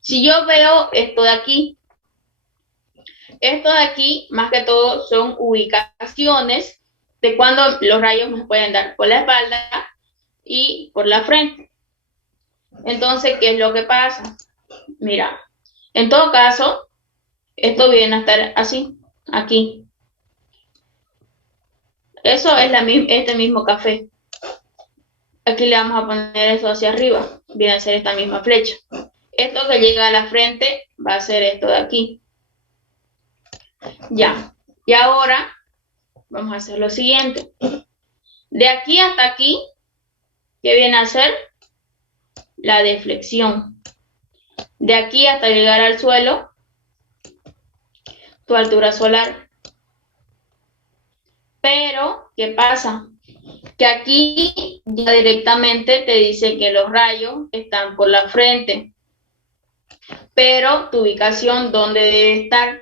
si yo veo esto de aquí más que todo son ubicaciones de cuando los rayos me pueden dar por la espalda y por la frente. Entonces, ¿qué es lo que pasa? Mira, en todo caso, esto viene a estar así, aquí. Eso es este mismo café. Aquí le vamos a poner esto hacia arriba. Viene a ser esta misma flecha. Esto que llega a la frente va a ser esto de aquí. Ya. Y ahora vamos a hacer lo siguiente. De aquí hasta aquí, ¿qué viene a ser? La deflexión. De aquí hasta llegar al suelo, tu altura solar. Pero, ¿qué pasa? Que aquí ya directamente te dice que los rayos están por la frente. Pero tu ubicación, ¿dónde debe estar?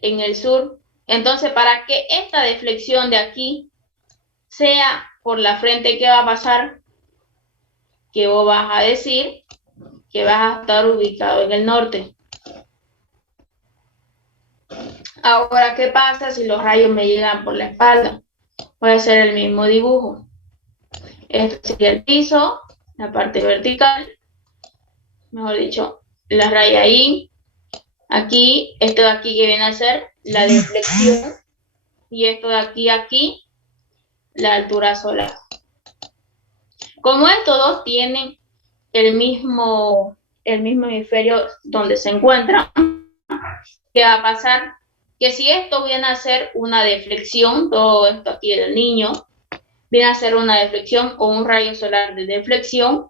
En el sur. Entonces, para que esta deflexión de aquí sea por la frente, ¿qué va a pasar? Que vos vas a decir que vas a estar ubicado en el norte. Ahora, ¿qué pasa si los rayos me llegan por la espalda? Voy a hacer el mismo dibujo. Esto sería el piso, la parte vertical, mejor dicho, la raya ahí, aquí, esto de aquí que viene a ser la deflexión, y esto de aquí a aquí, la altura solar. Como estos dos tienen el mismo hemisferio donde se encuentran, ¿qué va a pasar? Que si esto viene a ser una deflexión, todo esto aquí del niño, viene a ser una deflexión o un rayo solar de deflexión,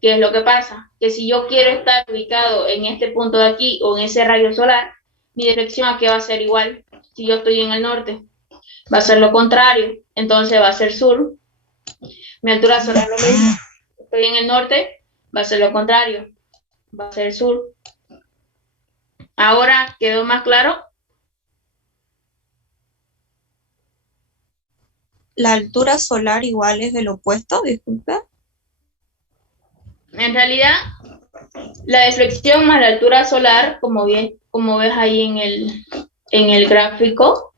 ¿qué es lo que pasa? Que si yo quiero estar ubicado en este punto de aquí o en ese rayo solar, mi deflexión aquí va a ser igual. Si yo estoy en el norte, va a ser lo contrario, entonces va a ser sur. Mi altura solar lo mismo. Estoy en el norte, va a ser lo contrario, va a ser sur. Ahora, ¿quedó más claro? La altura solar igual es del opuesto, disculpe. En realidad, la deflexión más la altura solar, como ves ahí en el gráfico,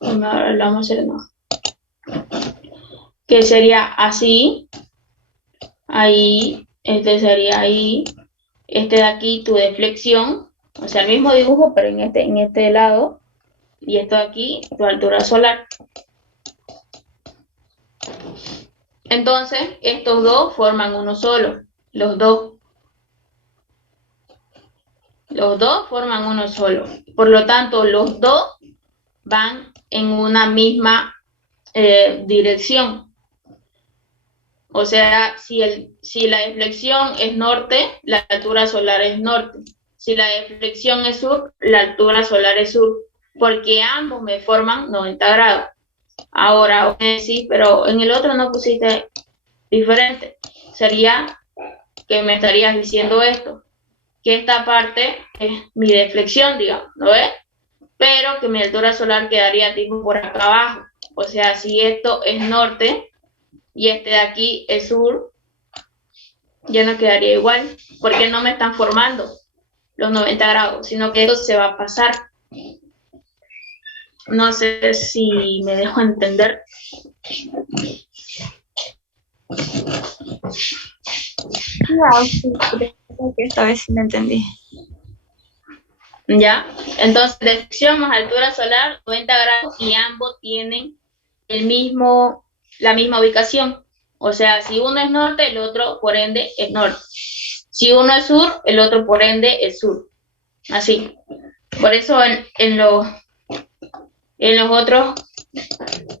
ahora lo vamos a hacer más, que sería así, ahí, este sería ahí, este de aquí tu deflexión, o sea, el mismo dibujo, pero en este lado, y esto de aquí, tu altura solar. Entonces, estos dos forman uno solo, los dos. Los dos forman uno solo. Por lo tanto, los dos van en una misma dirección. O sea, si la deflexión es norte, la altura solar es norte. Si la deflexión es sur, la altura solar es sur. Porque ambos me forman 90 grados. Ahora, sí, pero en el otro no pusiste diferente. Sería que me estarías diciendo esto, que esta parte es mi deflexión, digamos, ¿no ves? Pero que mi altura solar quedaría tipo por acá abajo. O sea, si esto es norte y este de aquí es sur, ya no quedaría igual, porque no me están formando los 90 grados, sino que esto se va a pasar. No sé si me dejo entender. Esta vez sí me entendí. ¿Ya? Entonces, deflexión más altura solar, 90 grados, y ambos tienen la misma ubicación. O sea, si uno es norte, el otro, por ende, es norte. Si uno es sur, el otro, por ende, es sur. Así. Por eso en los otros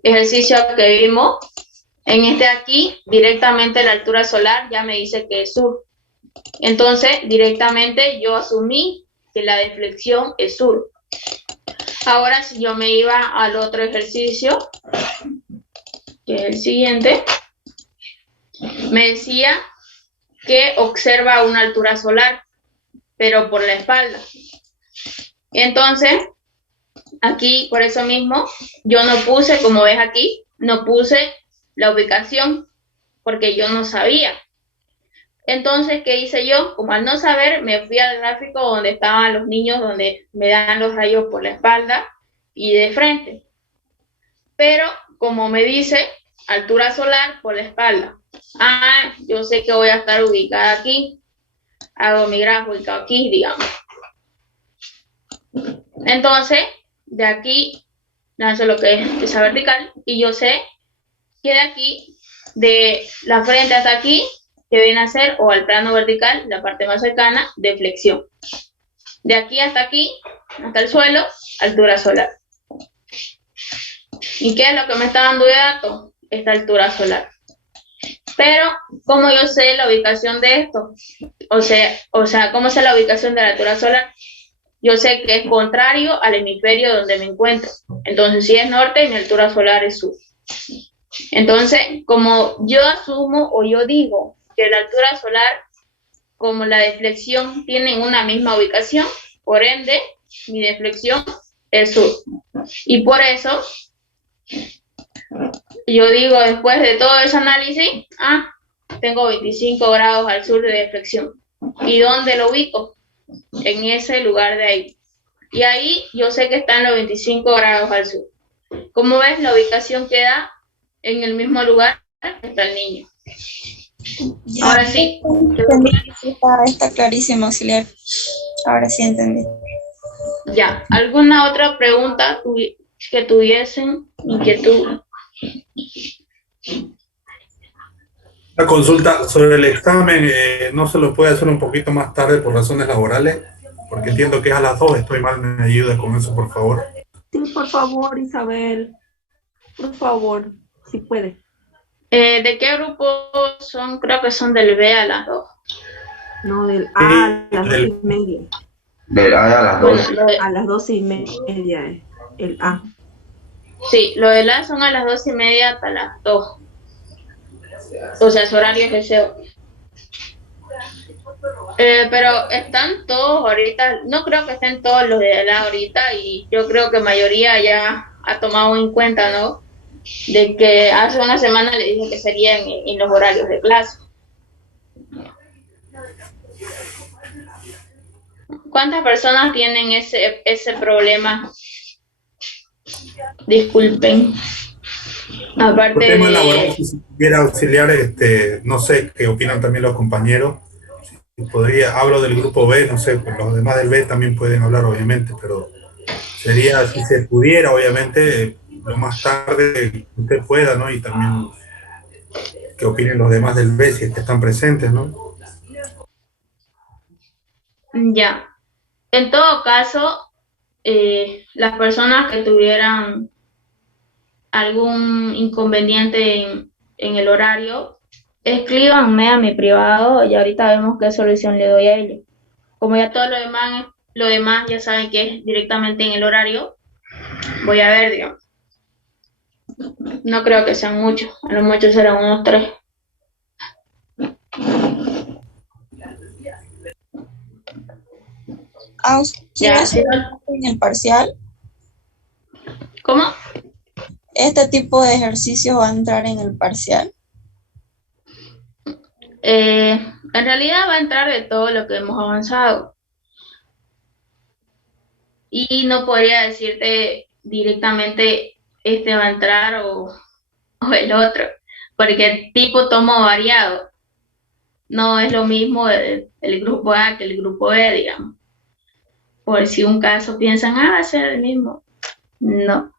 ejercicios que vimos, en este aquí, directamente la altura solar ya me dice que es sur. Entonces, directamente yo asumí que la deflexión es sur. Ahora, si yo me iba al otro ejercicio, que es el siguiente, me decía que observa una altura solar, pero por la espalda. Entonces, aquí, por eso mismo, yo no puse, como ves aquí, no puse la ubicación, porque yo no sabía. Entonces, ¿qué hice yo? Como al no saber, me fui al gráfico donde estaban los niños, donde me dan los rayos por la espalda y de frente. Pero, como me dice, altura solar por la espalda. Ah, yo sé que voy a estar ubicada aquí. Hago mi gráfico aquí, digamos. Entonces, de aquí, lanzo lo que es esa vertical, y yo sé que de aquí, de la frente hasta aquí, que viene a ser, o al plano vertical, la parte más cercana, de flexión. De aquí, hasta el suelo, altura solar. ¿Y qué es lo que me está dando de dato? Esta altura solar. Pero, ¿cómo yo sé la ubicación de esto? O sea, ¿cómo sé la ubicación de la altura solar? Yo sé que es contrario al hemisferio donde me encuentro. Entonces, si es norte, mi altura solar es sur. Entonces, como yo asumo o yo digo que la altura solar, como la deflexión, tienen una misma ubicación, por ende, mi deflexión es sur. Y por eso, yo digo, después de todo ese análisis, tengo 25 grados al sur de deflexión. ¿Y dónde lo ubico? En ese lugar de ahí. Y ahí yo sé que están los 25 grados al sur. Como ves, la ubicación queda en el mismo lugar que está el niño. Ya, Ahora sí. entendí, está clarísimo, auxiliar. Ahora sí entendí. Ya. ¿Alguna otra pregunta que tuviesen? Inquietud. La consulta sobre el examen no se lo puede hacer un poquito más tarde por razones laborales, porque entiendo que es a las 2, estoy mal, me ayuda con eso, por favor. Sí, por favor, Isabel. Por favor, si puede. ¿De qué grupo son? Creo que son del B a las 2. No, del A a las 2:30. Del A a las 2. Bueno, A las 12:30, el A. Sí, lo del A son a las 2:30 hasta las 2. O sea, su horario es deseo. Pero están todos ahorita, no creo que estén todos los de la ahorita, y yo creo que mayoría ya ha tomado en cuenta, ¿no? De que hace una semana le dije que serían en los horarios de clase. ¿Cuántas personas tienen ese problema? Disculpen. Aparte El tema de... laboral, si pudiera auxiliar, no sé qué opinan también los compañeros. Hablo del grupo B, no sé, pues los demás del B también pueden hablar, obviamente, pero sería, si se pudiera, obviamente, lo más tarde que usted pueda, ¿no? Y también que opinen los demás del B si es que están presentes, ¿no? Ya. En todo caso, las personas que tuvieran algún inconveniente en el horario, escríbanme a mi privado y ahorita vemos qué solución le doy a ellos. Como ya todo lo demás ya saben que es directamente en el horario, voy a ver, digamos. No creo que sean muchos, a lo mucho serán unos 3. Auxiliar, Ya, ¿sí, no? en el parcial, ¿Cómo? ¿este tipo de ejercicio va a entrar en el parcial? En realidad va a entrar de todo lo que hemos avanzado. Y no podría decirte directamente este va a entrar o el otro, porque el tipo tomo variado. No es lo mismo el grupo A que el grupo B, digamos. Por si un caso piensan, va a ser el mismo. No.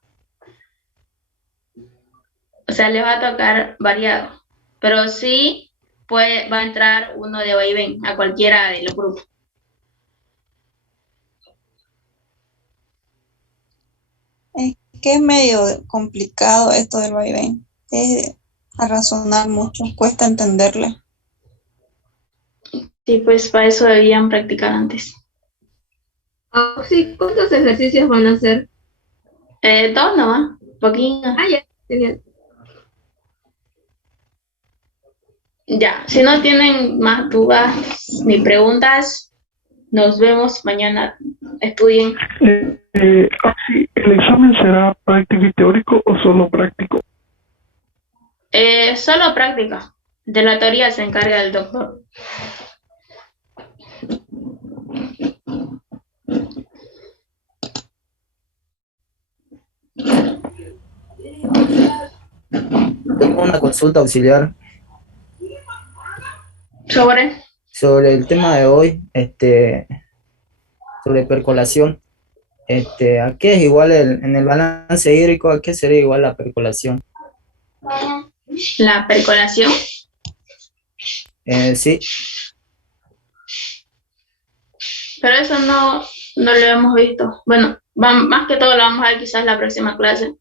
O sea, les va a tocar variado. Pero sí va a entrar uno de vaivén a cualquiera de los grupos. Es que es medio complicado esto del vaivén. Es a razonar mucho, cuesta entenderle. Sí, pues para eso debían practicar antes. Ah, sí, ¿cuántos ejercicios van a hacer? Dos nomás, poquito. Ah, ya, genial. Ya, si no tienen más dudas ni preguntas, nos vemos mañana. Estudien. Sí, ¿el examen será práctico y teórico o solo práctico? Solo práctica. De la teoría se encarga el doctor. Tengo una consulta auxiliar sobre el tema de hoy, sobre percolación. ¿A qué es igual en el balance hídrico? ¿A qué sería igual la percolación? La percolación. Sí. Pero eso no lo hemos visto. Bueno, más que todo lo vamos a ver quizás la próxima clase.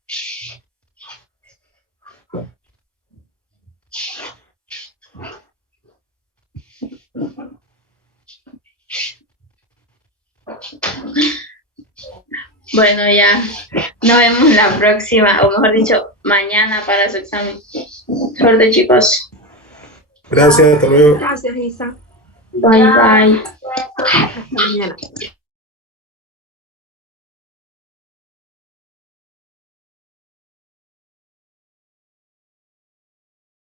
Bueno, ya nos vemos la próxima, o mejor dicho, mañana para su examen. Suerte, chicos. Gracias, hasta luego. Gracias, Isa. Bye, bye. Hasta mañana.